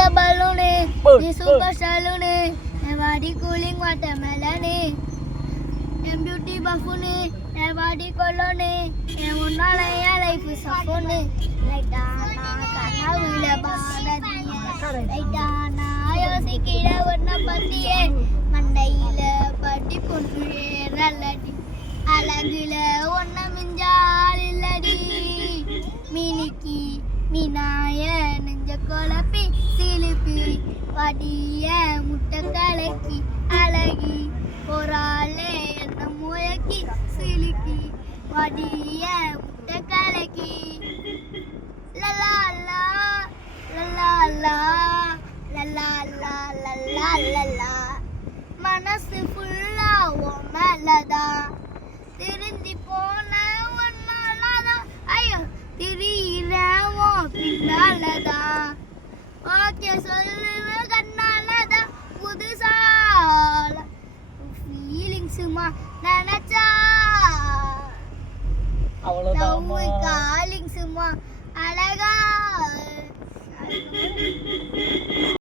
a balloon, the super saloon, everybody cooling watermelon, and beauty buffoon, everybody colony, and one life is a funny, like Dana, Kanavilla Bada, like Dana, I was a kid, I would not patti, Mandaila, Patti Puntu, Raladi, Alagilla, one Minjaladi, Miniki. மீனாய நெஞ்ச குழப்பி சிலிப்பி வடிய முட்டை கலக்கி அழகி பொறாளே என்ன முயக்கி சிலுக்கி வடிய முட்டை கலக்கி லலாலா லலாலா லலாலா லலாலா மனசு ஃபுல்லா உன் மேலதான் திருந்தி போன ஒன்னாலதான் ஐயோ திரியிறவோ பின்னாலதான் ஓகே சொல்லுவ கண்ணாலதான் புதுசால ஃபீலிங்ஸுமா நினைச்சா காலிங்ஸுமா அழகா